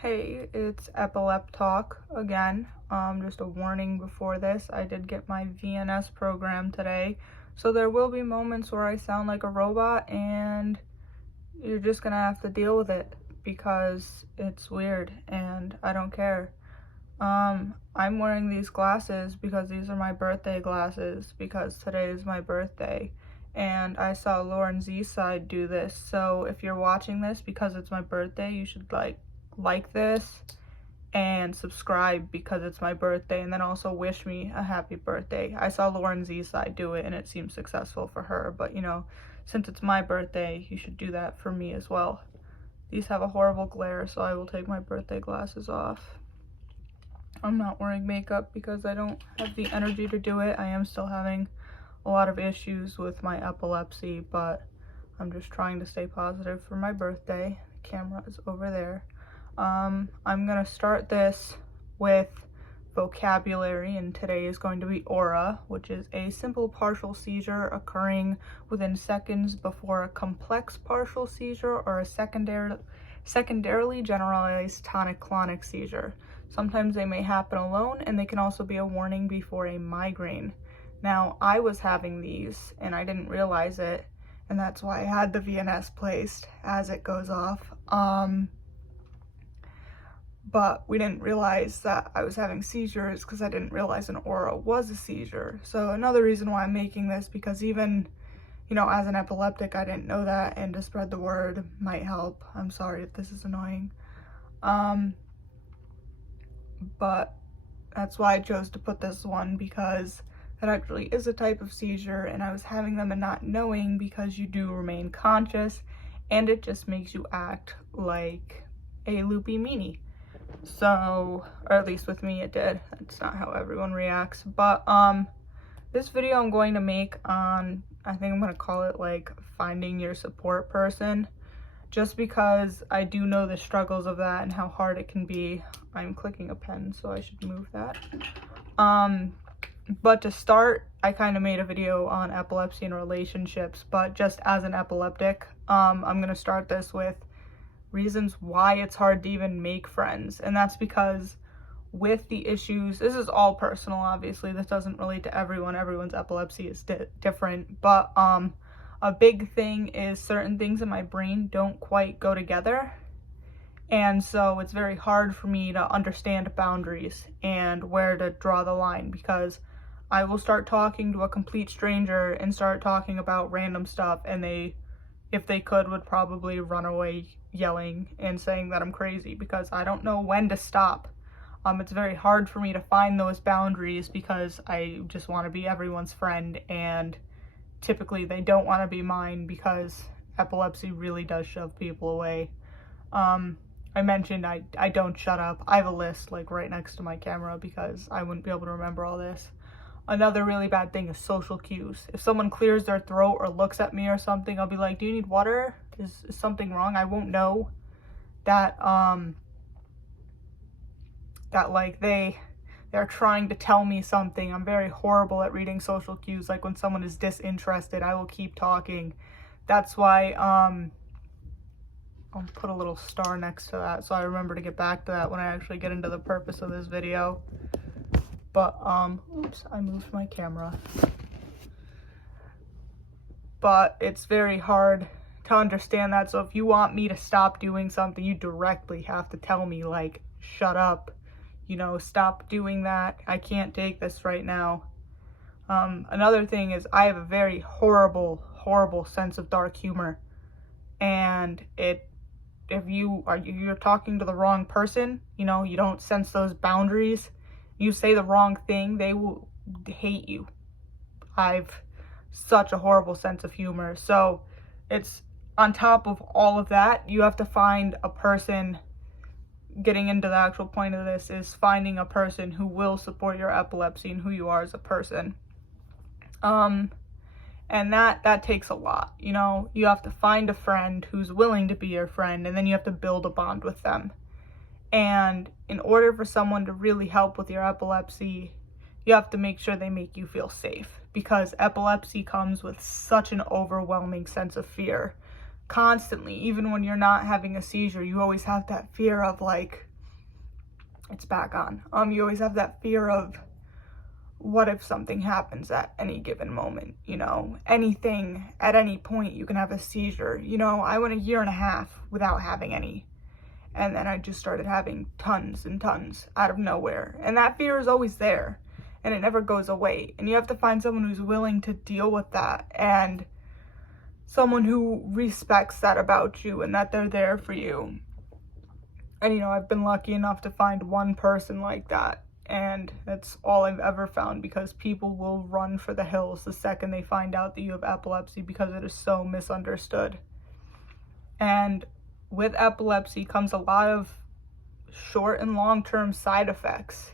Hey, it's Epileptic Talk again. Just a warning before this, I did get my VNS program today, so there will be moments where I sound like a robot and you're just gonna have to deal with it because it's weird and I don't care. I'm wearing these glasses because these are my birthday glasses because today is my birthday. And I saw Lauren Z-Side do this, so if you're watching this because it's my birthday, you should like this and subscribe because it's my birthday, and then also wish me a happy birthday. I saw Lauren Z-Side do it and it seemed successful for her, but since it's my birthday, you should do that for me as well. These have a horrible glare, so I will take my birthday glasses off. I'm not wearing makeup because I don't have the energy to do it. I am still having a lot of issues with my epilepsy, but I'm just trying to stay positive for my birthday. The camera is over there. I'm gonna start this with vocabulary, and today is going to be aura, which is a simple partial seizure occurring within seconds before a complex partial seizure or a secondarily generalized tonic-clonic seizure. Sometimes they may happen alone, and they can also be a warning before a migraine. Now, I was having these and I didn't realize it, and that's why I had the VNS placed as it goes off. But we didn't realize that I was having seizures because I didn't realize an aura was a seizure. So another reason why I'm making this, because even, as an epileptic, I didn't know that, and to spread the word might help. I'm sorry if this is annoying. But that's why I chose to put this one, because that actually is a type of seizure, and I was having them and not knowing, because you do remain conscious, and it just makes you act like a loopy meanie. So, or at least with me it did. That's not how everyone reacts. But this video I'm going to make on, I think I'm going to call it like finding your support person, just because I do know the struggles of that and how hard it can be. I'm clicking a pen, so I should move that. But to start, I kind of made a video on epilepsy and relationships, but just as an epileptic, I'm going to start this with reasons why it's hard to even make friends. And that's because with the issues, this is all personal, obviously, this doesn't relate to everyone. Everyone's epilepsy is different, but a big thing is certain things in my brain don't quite go together. And so it's very hard for me to understand boundaries and where to draw the line, because I will start talking to a complete stranger and start talking about random stuff, and they, if they could, would probably run away yelling and saying that I'm crazy because I don't know when to stop. It's very hard for me to find those boundaries because I just want to be everyone's friend, and typically they don't want to be mine because epilepsy really does shove people away. I mentioned I don't shut up. I have a list like right next to my camera because I wouldn't be able to remember all this. Another really bad thing is social cues. If someone clears their throat or looks at me or something, I'll be like, do you need water? Is something wrong? I won't know that that like they're trying to tell me something. I'm very horrible at reading social cues. Like when someone is disinterested, I will keep talking. That's why I'll put a little star next to that so I remember to get back to that when I actually get into the purpose of this video. But oops, I moved my camera. But it's very hard to understand that. So if you want me to stop doing something, you directly have to tell me, like, shut up, stop doing that. I can't take this right now. Another thing is I have a very horrible sense of dark humor. And if you're talking to the wrong person, you don't sense those boundaries, you say the wrong thing, they will hate you. I've such a horrible sense of humor. So it's on top of all of that, you have to find a person. Getting into the actual point of this is finding a person who will support your epilepsy and who you are as a person. And that takes a lot. You have to find a friend who's willing to be your friend, and then you have to build a bond with them. And in order for someone to really help with your epilepsy, you have to make sure they make you feel safe, because epilepsy comes with such an overwhelming sense of fear. Constantly, even when you're not having a seizure, you always have that fear of like, it's back on. You always have that fear of, what if something happens at any given moment, anything at any point, you can have a seizure. I went a year and a half without having any. And then I just started having tons and tons out of nowhere. And that fear is always there and it never goes away. And you have to find someone who's willing to deal with that, and someone who respects that about you and that they're there for you. And, I've been lucky enough to find one person like that. And that's all I've ever found, because people will run for the hills the second they find out that you have epilepsy, because it is so misunderstood. And with epilepsy comes a lot of short and long-term side effects.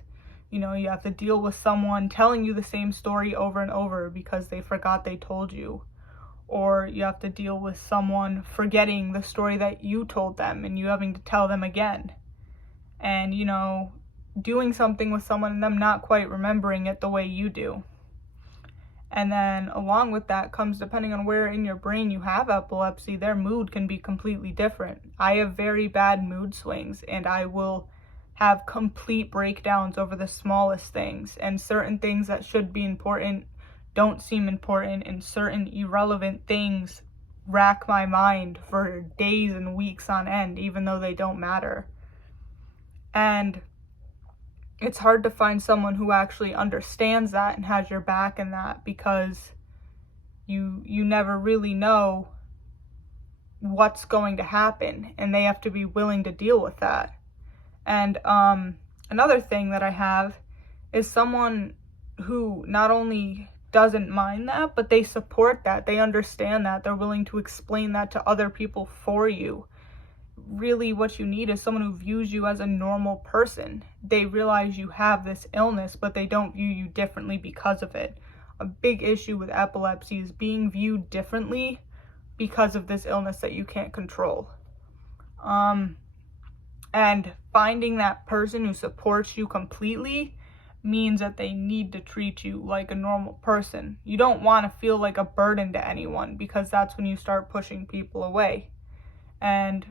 You have to deal with someone telling you the same story over and over because they forgot they told you. Or you have to deal with someone forgetting the story that you told them and you having to tell them again. And, doing something with someone and them not quite remembering it the way you do. And then along with that comes, depending on where in your brain you have epilepsy, their mood can be completely different. I have very bad mood swings, and I will have complete breakdowns over the smallest things, and certain things that should be important don't seem important, and certain irrelevant things rack my mind for days and weeks on end, even though they don't matter. And it's hard to find someone who actually understands that and has your back in that, because you never really know what's going to happen, and they have to be willing to deal with that. And another thing that I have is someone who not only doesn't mind that, but they support that, they understand that, they're willing to explain that to other people for you. Really what you need is someone who views you as a normal person. They realize you have this illness, but they don't view you differently because of it. A big issue with epilepsy is being viewed differently because of this illness that you can't control. And finding that person who supports you completely means that they need to treat you like a normal person. You don't want to feel like a burden to anyone, because that's when you start pushing people away. And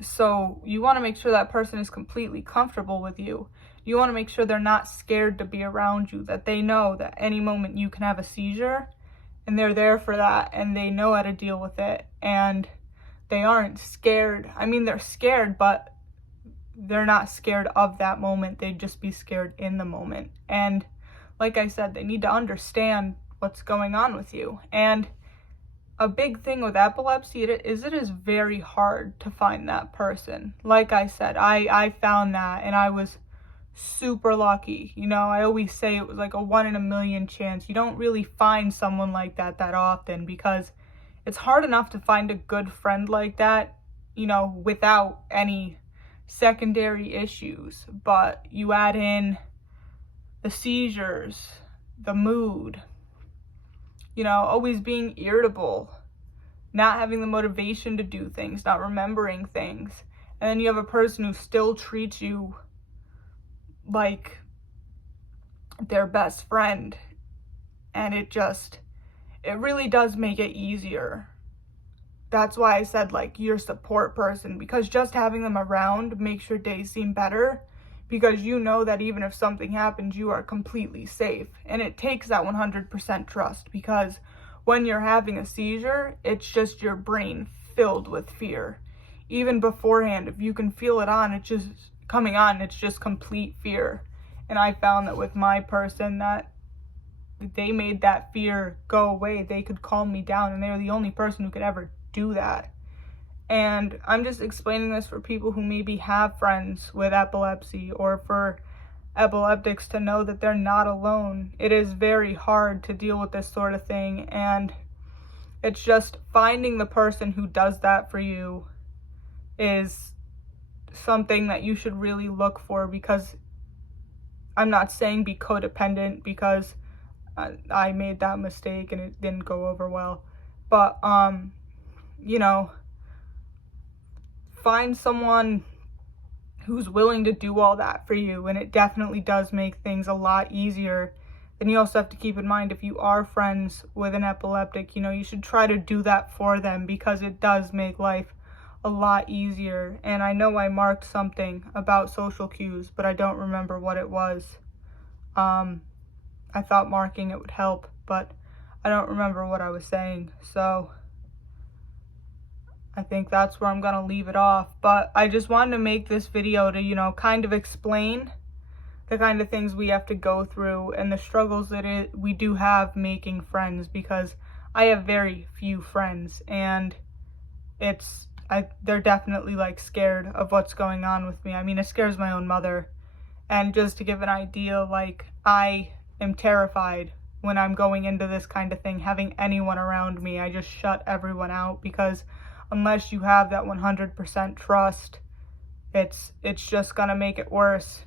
so you want to make sure that person is completely comfortable with you. You want to make sure they're not scared to be around you, that they know that any moment you can have a seizure, and they're there for that, and they know how to deal with it, and they aren't scared. I mean, they're scared, but they're not scared of that moment. They'd just be scared in the moment. And like I said, they need to understand what's going on with you. And a big thing with epilepsy it is very hard to find that person. Like I said, I found that, and I was super lucky. I always say it was like a 1 in a million chance. You don't really find someone like that often, because it's hard enough to find a good friend like that, without any secondary issues. But you add in the seizures, the mood, always being irritable, not having the motivation to do things, not remembering things. And then you have a person who still treats you like their best friend. And it really does make it easier. That's why I said, your support person, because just having them around makes your days seem better, because you know that even if something happens, you are completely safe. And it takes that 100% trust, because when you're having a seizure, it's just your brain filled with fear. Even beforehand, if you can feel it on, it's just coming on, it's just complete fear. And I found that with my person, that they made that fear go away. They could calm me down, and they were the only person who could ever do that. And I'm just explaining this for people who maybe have friends with epilepsy, or for epileptics to know that they're not alone. It is very hard to deal with this sort of thing, and it's just finding the person who does that for you is something that you should really look for. Because I'm not saying be codependent, because I made that mistake and it didn't go over well, but find someone who's willing to do all that for you, and it definitely does make things a lot easier. Then you also have to keep in mind, if you are friends with an epileptic, you should try to do that for them, because it does make life a lot easier. And I know I marked something about social cues, but I don't remember what it was. I thought marking it would help, but I don't remember what I was saying. So I think that's where I'm gonna leave it off. But I just wanted to make this video to, you know, kind of explain the kind of things we have to go through and the struggles that we do have making friends, because I have very few friends, and they're definitely like scared of what's going on with me. I mean, it scares my own mother. And just to give an idea, like, I am terrified when I'm going into this kind of thing, having anyone around me. I just shut everyone out, because unless you have that 100% trust, it's just gonna make it worse.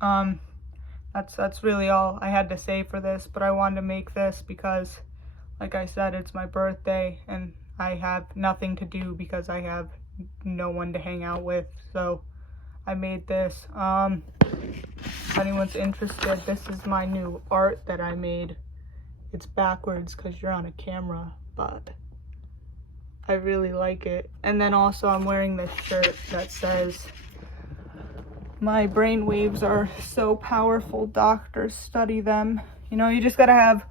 That's really all I had to say for this, but I wanted to make this because, like I said, it's my birthday and I have nothing to do because I have no one to hang out with. So I made this. If anyone's interested, this is my new art that I made. It's backwards because you're on a camera, but I really like it. And then also I'm wearing this shirt that says, "My brain waves are so powerful, doctors study them." You know, you just gotta have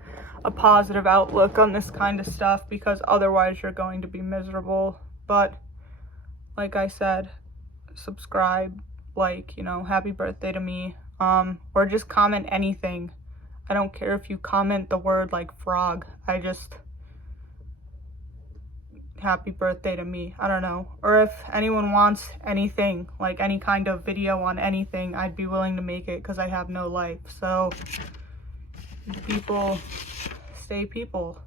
a positive outlook on this kind of stuff, because otherwise you're going to be miserable. But like I said, subscribe, like, you know, happy birthday to me, or just comment anything. I don't care if you comment the word like frog. I just, happy birthday to me. I don't know. Or if anyone wants anything, like any kind of video on anything, I'd be willing to make it, because I have no life. So people stay people.